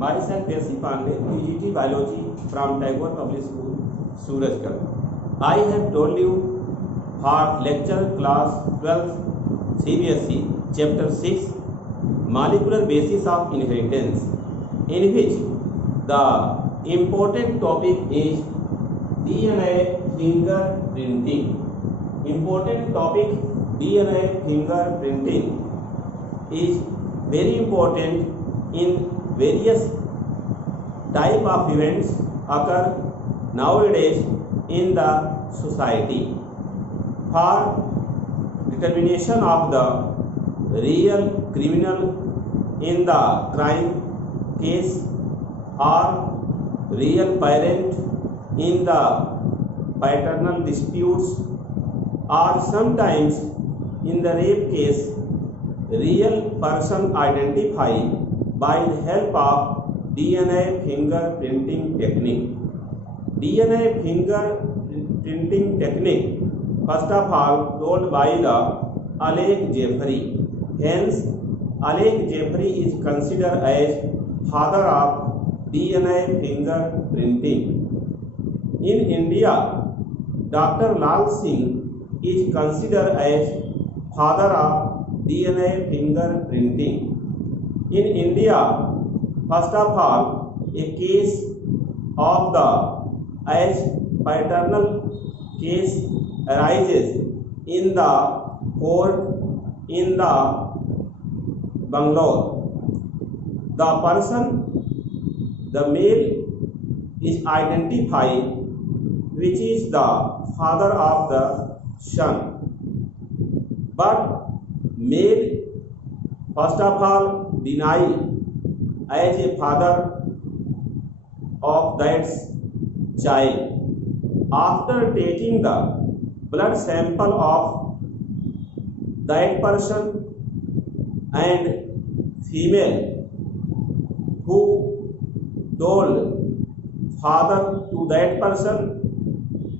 Myself Desi Pandey, PGT Biology from Tagore Public School, Surajgarh. I have told you for lecture class 12 CBSE chapter 6 molecular basis of inheritance, in which the important topic is DNA fingerprinting. Important topic DNA fingerprinting is very important in various type of events occur nowadays in the society. For determination of the real criminal in the crime case or real parent in the paternal disputes, or sometimes in the rape case, real person identified by the help of DNA fingerprinting technique. DNA fingerprinting technique, first of all, told by the Alec Jeffrey. Hence, Alec Jeffrey is considered as father of DNA fingerprinting. In India, Dr. Lal Singh is considered as father of DNA fingerprinting. In India, first of all, a case of the as paternal case arises in the court in the Bangalore. The person, the male, is identified which is the father of the son, but male first of all deny as a father of that child. After taking the blood sample of that person and female who told father to that person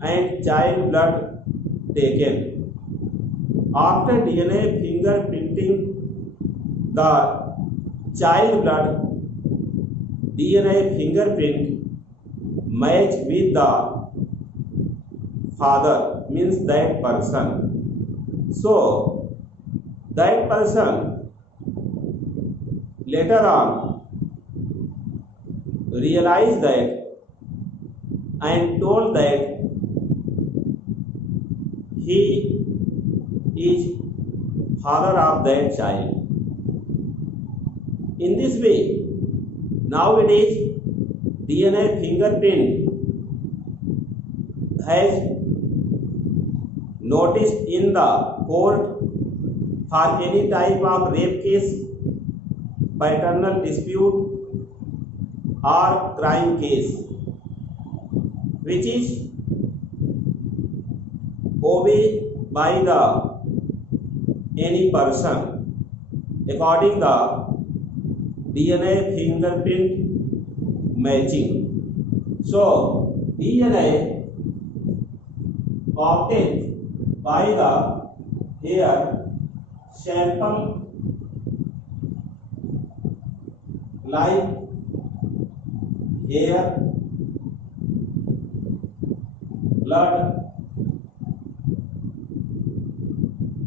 and child blood taken. After DNA fingerprinting the child blood, DNA fingerprint match with the father, means that person. So that person later on realized that and told that he is father of that child. In this way, nowadays DNA fingerprint has noticed in the court for any type of rape case, paternal dispute or crime case, which is obeyed by the any person according the DNA fingerprint matching. So DNA obtained by the hair sample like hair, blood,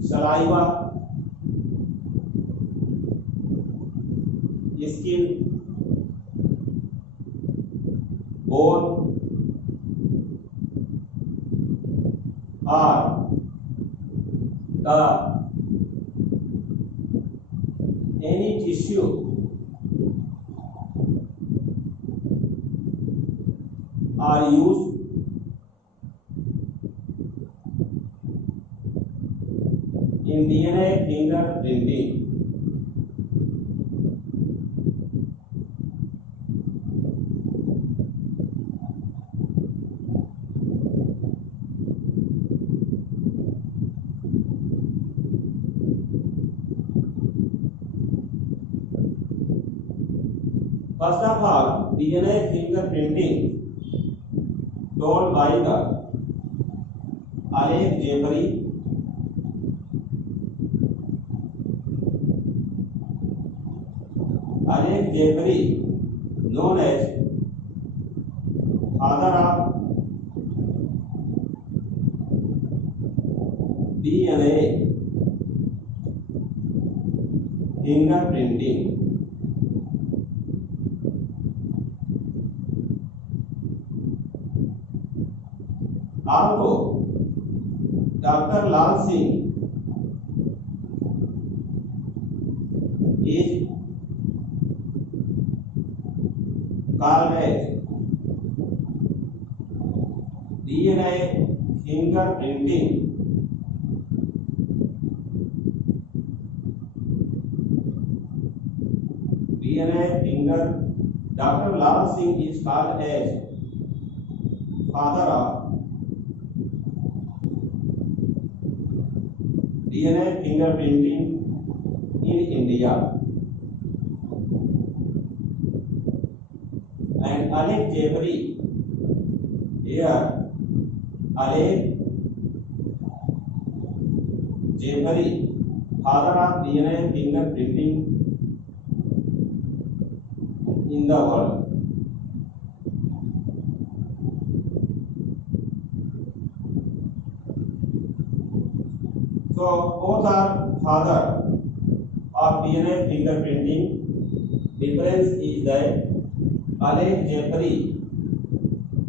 saliva, skin, bone, or any tissue are used in DNA fingerprinting. First of all, DNA fingerprinting told by the Alec Jeffrey. Alec Jeffrey known as father of DNA fingerprinting. Although Dr. Lal Singh is called as DNA fingerprinting, Dr. Lal Singh is called as father of DNA fingerprinting in India, and Alec Jeffrey, here Alec Jeffrey, father of DNA fingerprinting in the world. So both are father of DNA fingerprinting. Difference is that Alec Jeffrey,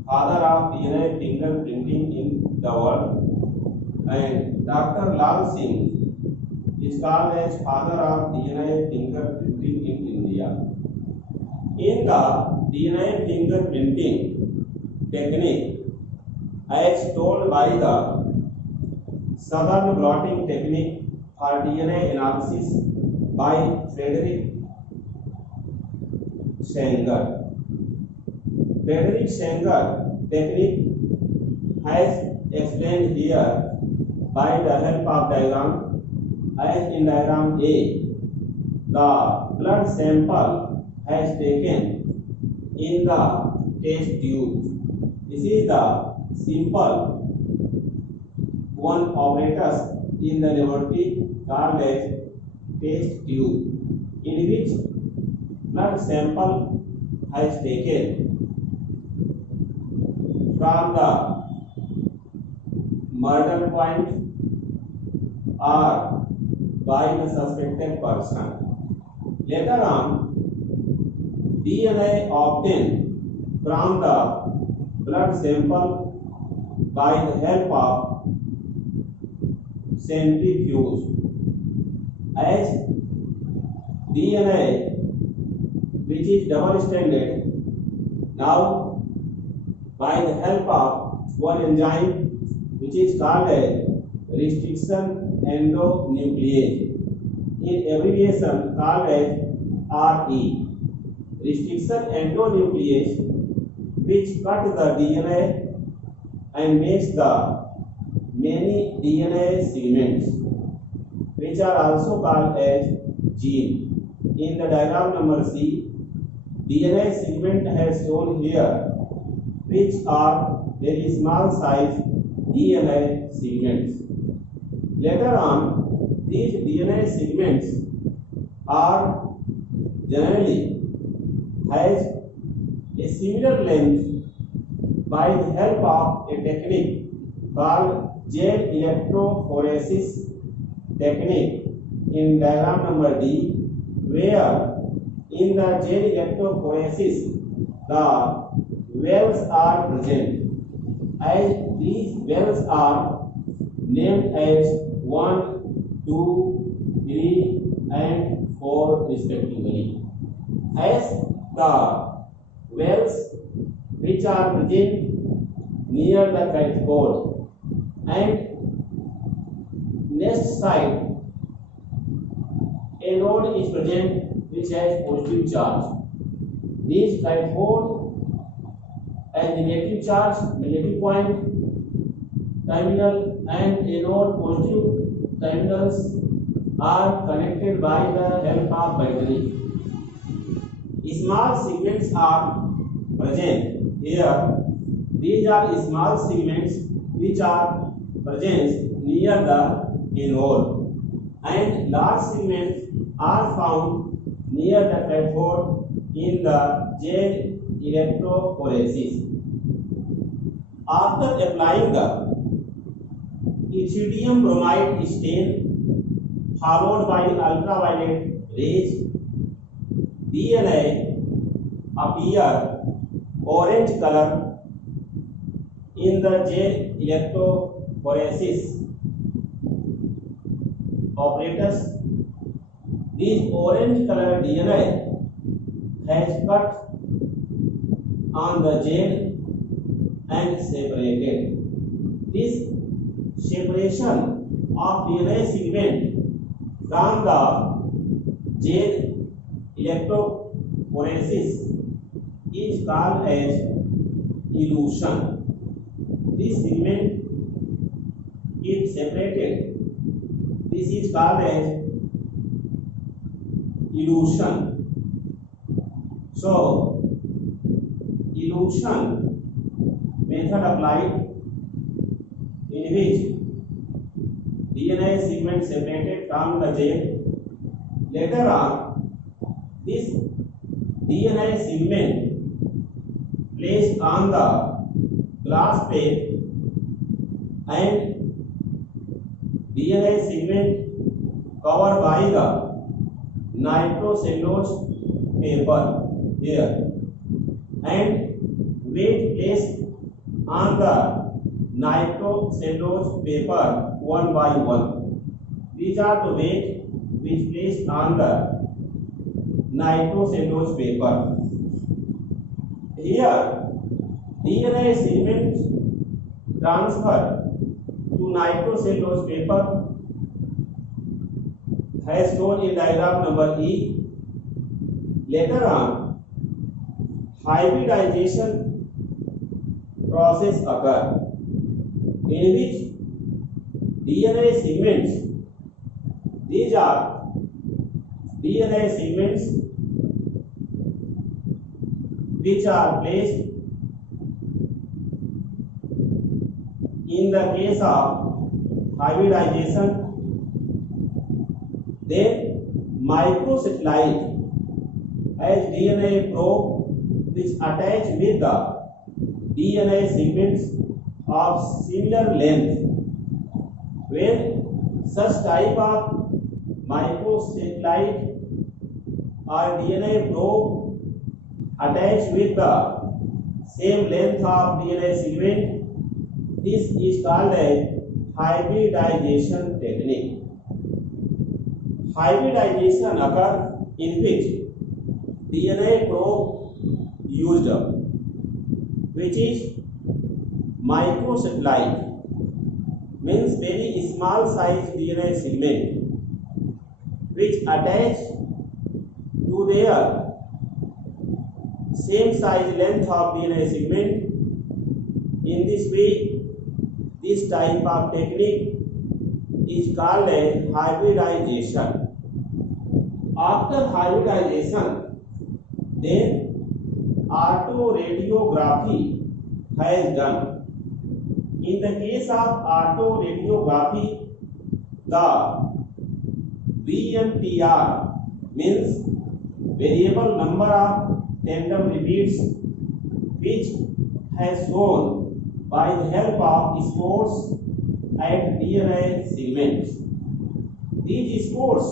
father of DNA fingerprinting in the world, and Dr. Lal Singh is called as father of DNA fingerprinting in India. In the DNA fingerprinting technique, as told by the Southern blotting technique for DNA analysis by Frederick Sanger. Frederick Sanger technique has explained here by the help of diagram. As in diagram A, the blood sample has taken in the test tube. This is the simple one apparatus in the laboratory called as test tube, in which blood sample has taken from the murder point or by the suspected person. Later on, DNA obtained from the blood sample by the help of centrifuge. As DNA, which is double stranded, now by the help of one enzyme which is called as restriction endonuclease, in abbreviation called as RE. Restriction endonuclease, which cut the DNA and makes the many DNA segments, which are also called as gene. In the diagram number C, DNA segment has shown here, which are very small size DNA segments. Later on, these DNA segments are generally has a similar length by the help of a technique called gel electrophoresis technique in diagram number D, where in the gel electrophoresis the wells are present, as these wells are named as 1, 2, 3 and 4 respectively. As the wells which are present near the cathode and next side a node is present which has positive charge. These cathode and negative charge, negative point terminal and anode positive terminals are connected by the help of battery. Small segments are present here. These are small segments which are present near the anode, and large segments are found near the cathode in the gel electrophoresis. After applying the ethidium bromide stain followed by ultraviolet rays, DNA appear orange color in the gel electrophoresis apparatus. This orange color DNA has cut on the gel and separated. This separation of DNA segment from the gel electrophoresis is called as elution. This segment is separated. This is called as elution. So, elution method applied in which DNA segment separated from the gel. Later on, this DNA segment placed on the glass plate and DNA segment covered by the nitrocellulose paper here and weight placed on the nitrocellulose paper one by one. These are the weight which placed on the nitrocellulose paper. Here DNA segment transfer to nitrocellulose paper as shown in diagram number E. Later on, hybridization process occur in which DNA segments, these are DNA segments which are placed in the case of hybridization, then microsatellite as DNA probe which attach with the DNA segments of similar length. When such type of microsatellite or DNA probe attached with the same length of DNA segment, this is called a hybridization technique. Hybridization occurs in which DNA probe used, which is microsatellite, means very small size DNA segment which attach to their same size length of DNA segment. In this way, this type of technique is called a hybridization. After hybridization, then autoradiography has done. In the case of autoradiography, the VMTR means variable number of tandem repeats, which has shown by the help of spores at DNA segments. These spores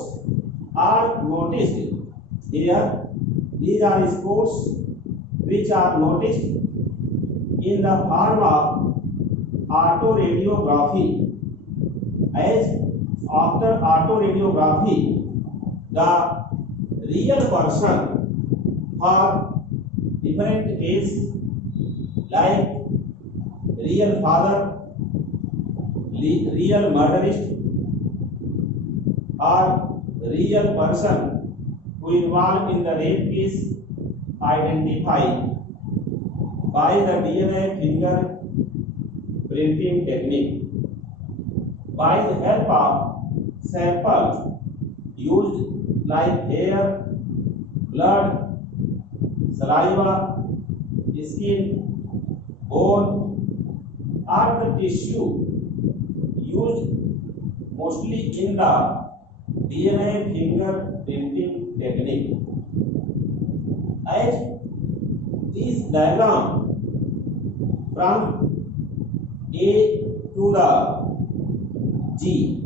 are noticed here. These are spores which are noticed in the form of autoradiography. As after autoradiography, the real person for different case like real father, real murderist, or real person who involved in the rape case identified by the DNA finger printing technique. By the help of samples used like hair, blood, saliva, skin, bone, or the tissue used mostly in the DNA finger printing technique. As this diagram from A to the G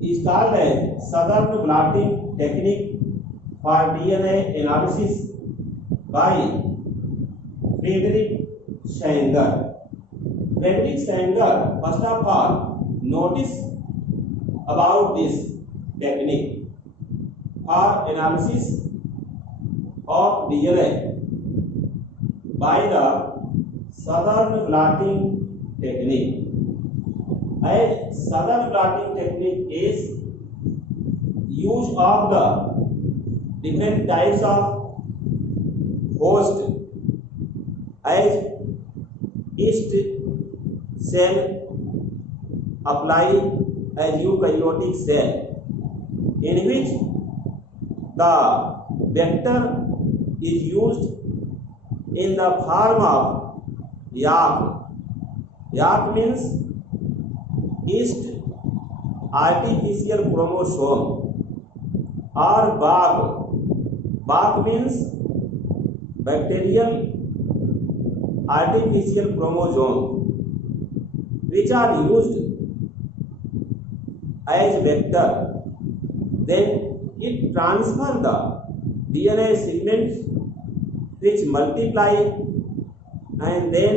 is called as Southern blotting technique for DNA analysis by Frederick Sanger. Frederick Sanger, first of all, notice about this technique for analysis of DNA by the Southern blotting technique. As Southern blotting technique is use of the different types of host as yeast cell apply as eukaryotic cell, in which the vector is used in the form of YAP. YAP means yeast artificial chromosome, or BAC. BAC means bacterial artificial chromosome, which are used as vector. Then it transfer the DNA segments which multiply and then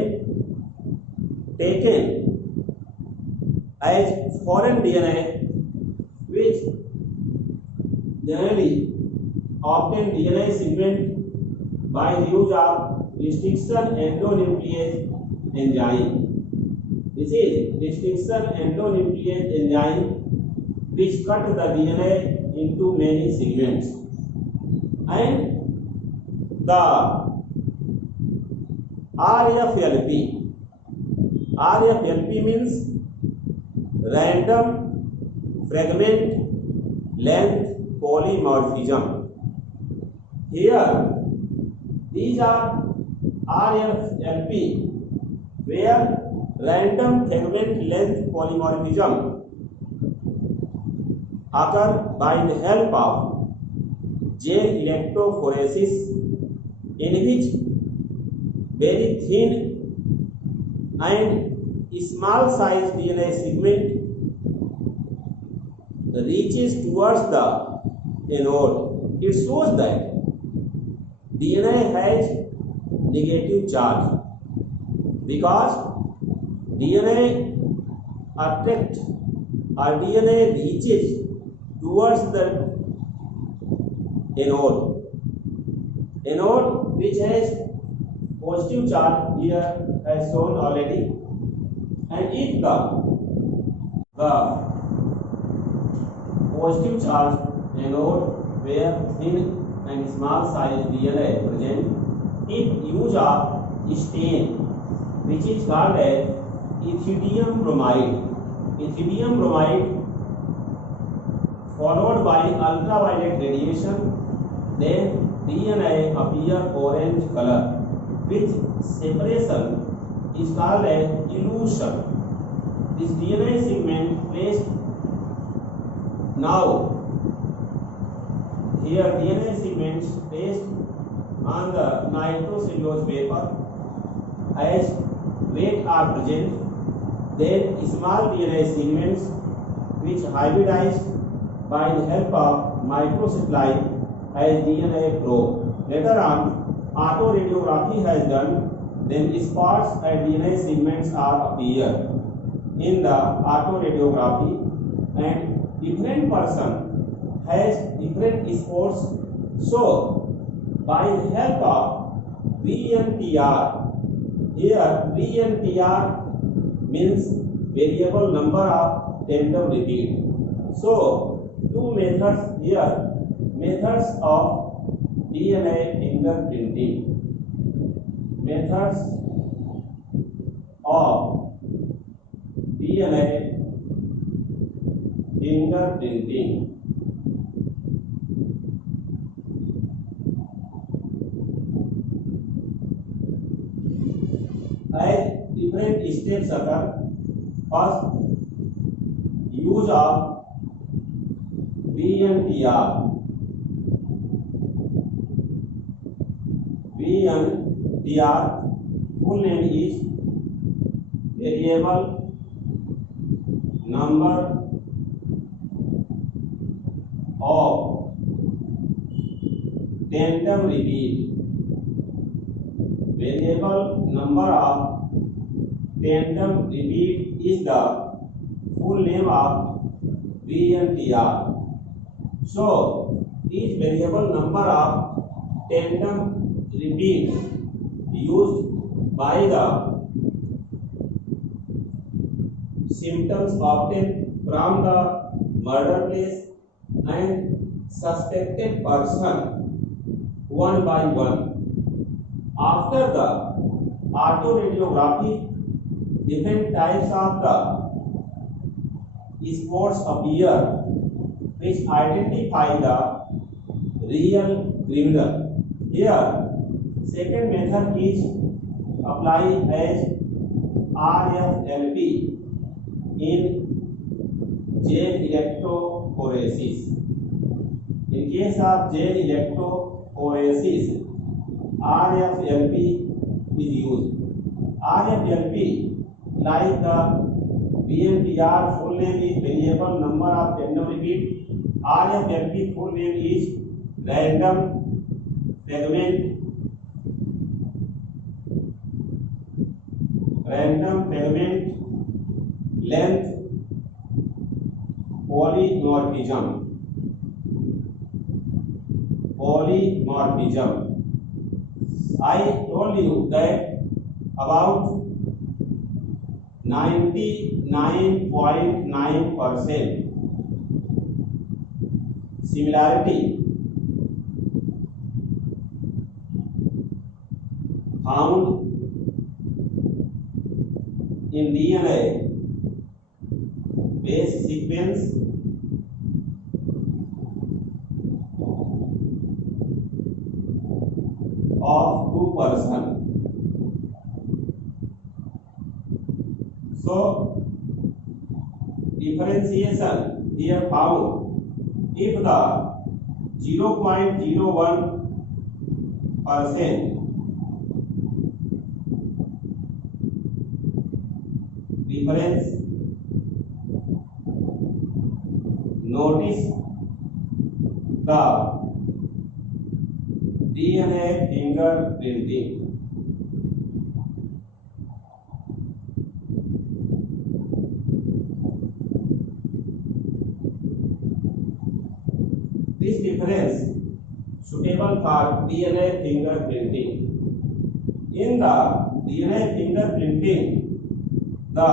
taken as foreign DNA, which generally obtain DNA segment by the use of restriction endonuclease enzyme. This is restriction endonuclease enzyme which cut the DNA into many segments. And the RFLP. RFLP means random fragment length polymorphism. Here these are RFLP, where random fragment length polymorphism occur by the help of gel electrophoresis, in which very thin and small size DNA segment reaches towards the anode. It shows that DNA has negative charge because DNA attracts or DNA reaches towards the anode. Anode which has positive charge here as shown already, and if the positive charge anode where thin and small size DNA present, if use of stain which is called as ethidium bromide. Ethidium bromide followed by ultraviolet radiation, then DNA appear orange color, which separation is called as elution. This DNA segment placed now here DNA segments placed on the nitrocellulose paper as weight are present, then small DNA segments which hybridized by the help of microsatellite as DNA probe. Later on, autoradiography has done, then spots and DNA segments are appear in the autoradiography, and different person has different spots. So, by the help of VNTR, here VNTR means variable number of tandem repeat. So, two methods here, methods of DNA fingerprinting. Methods of DNA fingerprinting. As different steps occur, first use of VNTR. VNTR full name is variable number of tandem repeat. Variable number of tandem repeat is the full name of VNTR. So each variable number of tandem repeat used by the symptoms obtained from the murder place and suspected person one by one. After the autoradiography, different types of the spots appear which identify the real criminal. Here, second method is applied as RFLP in jail electrophoresis. In case of jail electrophoresis, RFLP is used. RFLP, like the VNTR, full name is variable number of tandem repeat. RFLP full name is random fragment length polymorphism. I told you that about 99.9% similarity found in DNA base sequence of two persons. So differentiation here found if the 0.01% difference. Notice the DNA fingerprinting. This difference suitable for DNA fingerprinting. In the DNA fingerprinting, the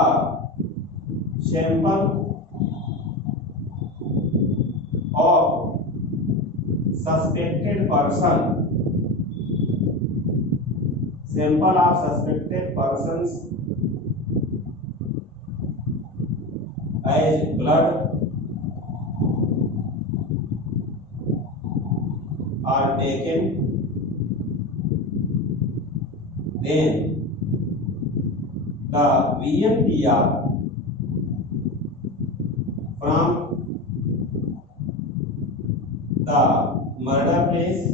sample of suspected persons as blood are taken, then the VNTR from the murder place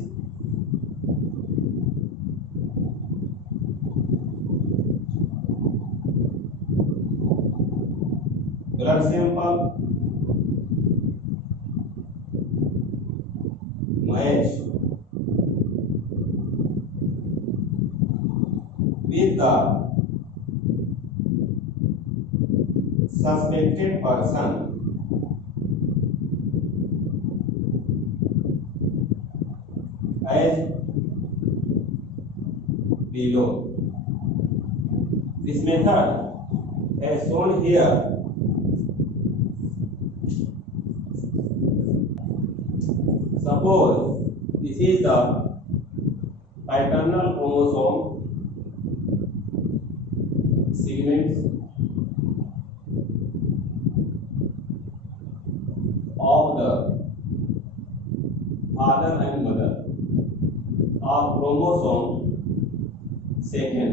blood sample match with the suspected person as below. This method as shown here suppose this is the paternal chromosome segments of the father and mother of chromosome second.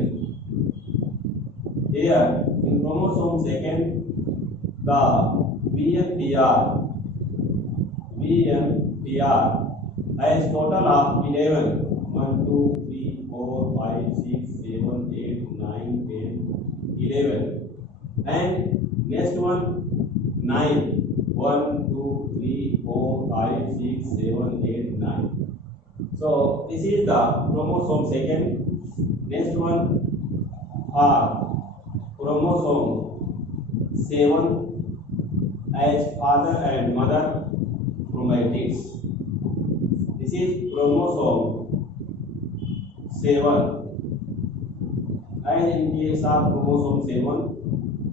Here in chromosome second, the VNTR has total of 11. 1, 2, 3, and next one 9. 1, 2, 3, 4, 5, 6, 7, 8, 9. So this is the chromosome second. Next one are chromosome 7 as father and mother chromatids. This is chromosome 7. And in case of chromosome 7,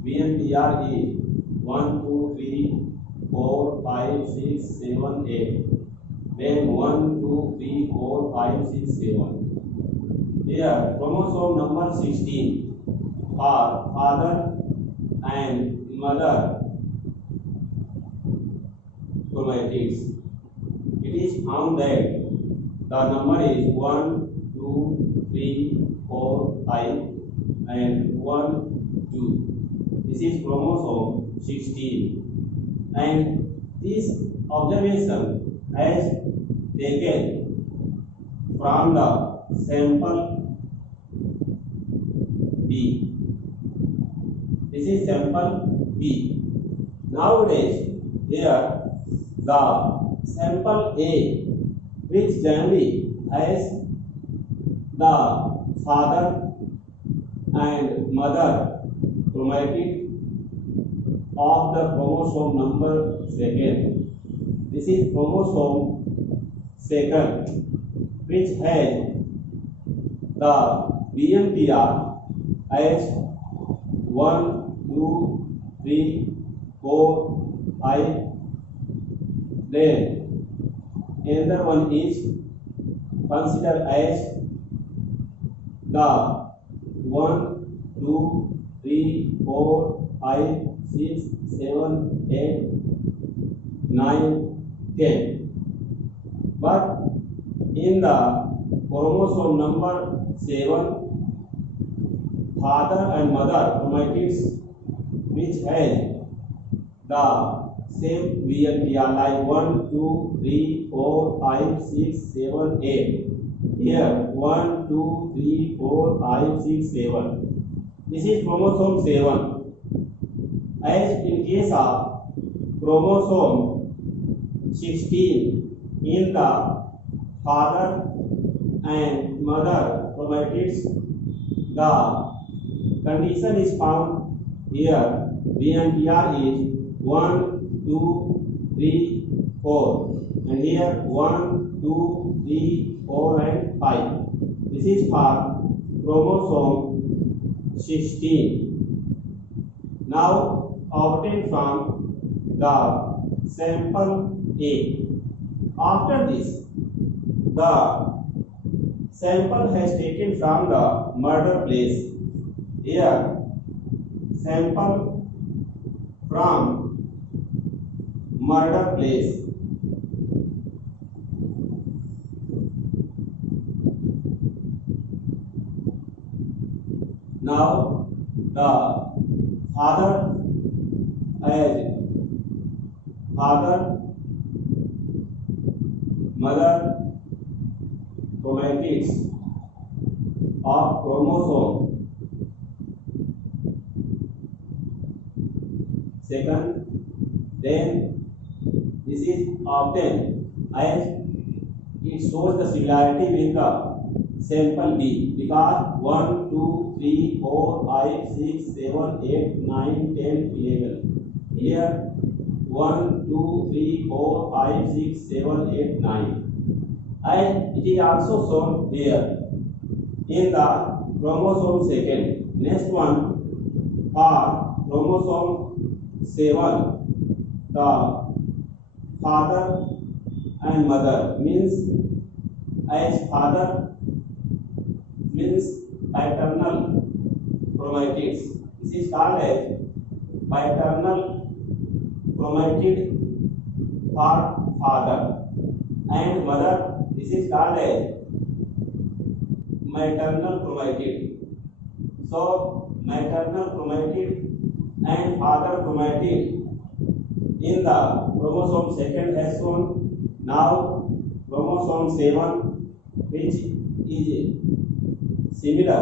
VNTR is 1, 2, 3, 4, 5, 6, 7, 8. Then 1, 2, 3, 4, 5, 6, 7. Here chromosome number 16 are father and mother chromatids. It is found that the number is 1, 2, 3, 4, 5 and 1, 2. This is chromosome 16. And this observation has taken from the sample B. This is sample B. Nowadays, here the sample A, which generally has the father and mother chromatid of the chromosome number second. This is chromosome second, which has the VNTR as 1, 2, 3, 4, 5. Then another one is considered as the 1, 2, 3, 4, 5, 6, 7, 8, 9, 10. But in the chromosome number 7, father and mother chromatids which has the same VNTR like 1, 2, 3, 4, 5, 6, 7, 8. Here 1, 2, 3, 4, 5, 6, 7. This is chromosome 7. As in case of chromosome 16, in the father and mother chromatids, the condition is found here. VNTR is 1, 2, 3, 4, and here 1, 2, 3, 4 and 5. This is for chromosome 16. Now obtained from the sample A. After this, the sample has taken from the murder place. Here sample from murder place. Now the father mother chromatids of chromosome second. Then this is obtained as it shows the similarity with the sample B, because 1, 2, 3, 4, 5, 6, 7, 8, 9, 10, 11. Here 1, 2, 3, 4, 5, 6, 7, 8, 9. And it is also shown here in the chromosome second. Next one for chromosome 7, the father and mother means as father means paternal chromatids. This is called as paternal chromatid for father, and mother, this is called as maternal chromatid. So maternal chromatid and father chromatid in the chromosome second has shown. Now chromosome 7, which is similar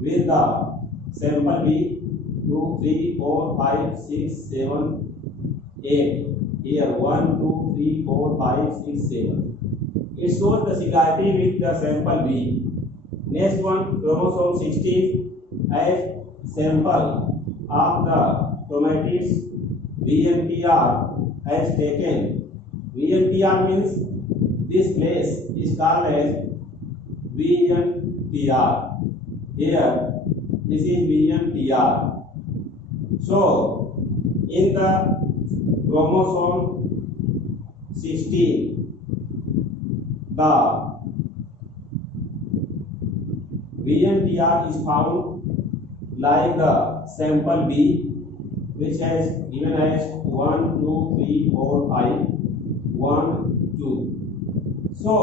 with the sample B, 2, 3, 4, 5, 6, 7, 8. Here 1, 2, 3, 4, 5, 6, 7. It shows the similarity with the sample B. Next one, chromosome 16 as sample of the chromatids VNTR as taken. VNTR means this place is called as VNTR. Here, this is VNTR. So, in the chromosome 16, the VNTR is found like the sample B, which has given as 1, 2, 3, 4, 5, 1, 2. So,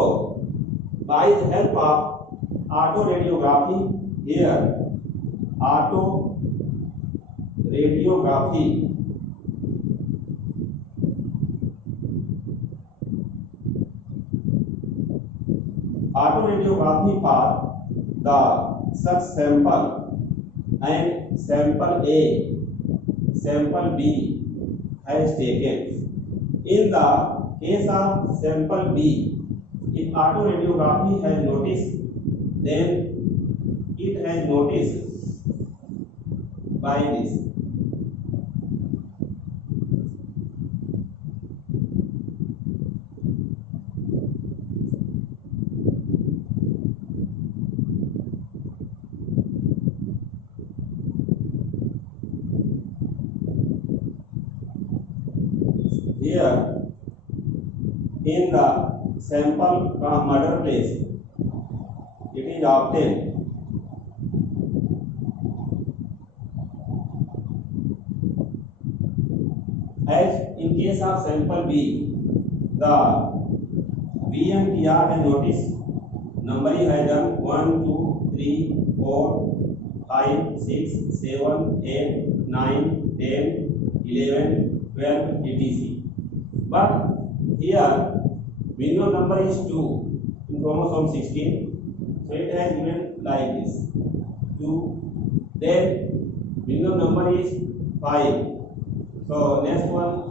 by the help of autoradiography, here autoradiography for the such sample and sample A, sample B has taken. In the case of sample B, if autoradiography has noticed, then it has noticed by this. Here, in the sample from murder place, it is obtained. As in case of sample B, the VNTR has noticed numbering has done 1, 2, 3, 4, 5, 6, 7, 8, 9, 10, 11, 12, etc. But here minimum number is 2 in chromosome 16, so it has given like this 2. Then minimum number is 5, so next one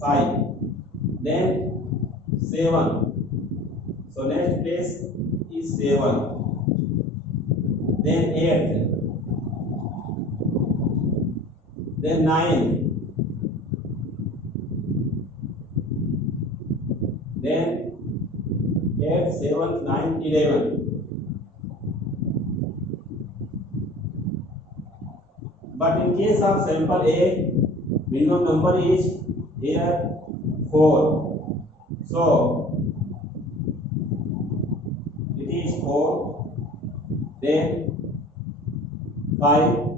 5. Then 7, so next place is 7. Then 8, then 9, then 8, 7, 9, 11. But in case of sample A, minimum number is here 4. So it is 4, then 5,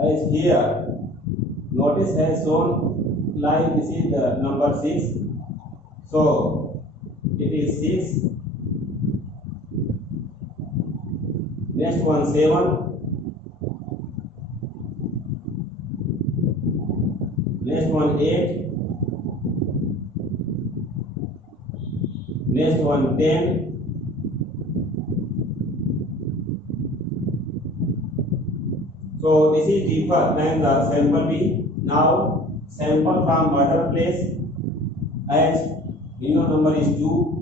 as here notice has shown like this is the number 6, so it is 6. Next one 7, next one 8, next one 10, so this is deeper than the sample B. Now sample from murder place as minimum number is 2.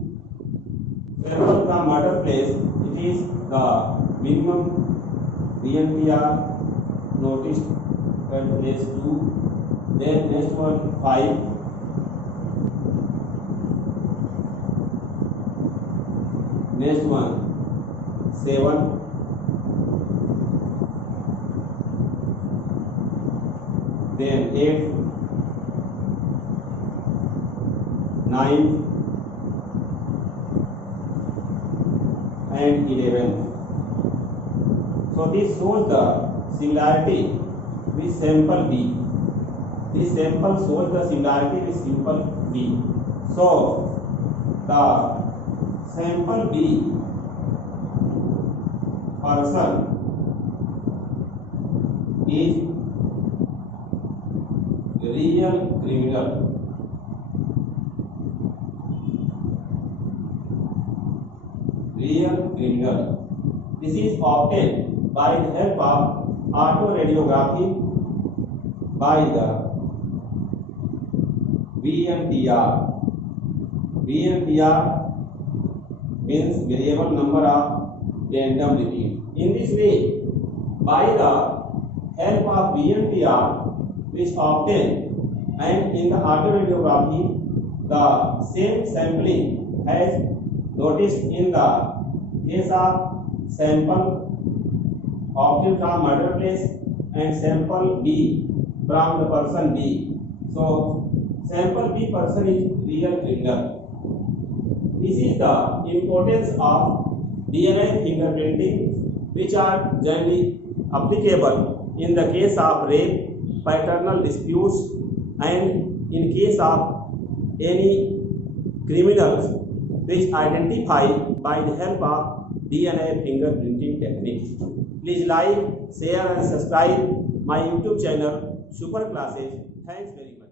Sample from murder place, it is the minimum VNTR noticed at place 2. Then next one 5. Next one 7. Then 8, 9, and 11. So this shows the similarity with sample B. This sample shows the similarity with sample B. So the sample B person is real criminal. real finger. This is obtained by the help of autoradiography by the VNTR. VNTR means variable number of random repeat. In this way, by the help of VNTR which obtained, and in the autoradiography the same sampling has noticed in the case of sample obtained from murder place and sample B from the person B. So sample B person is real finger. This is the importance of DNA fingerprinting, which are generally applicable in the case of rape, paternal disputes, and in case of any criminals which identify by the help of DNA fingerprinting techniques. Please like, share and subscribe my YouTube channel Super Classes. Thanks very much.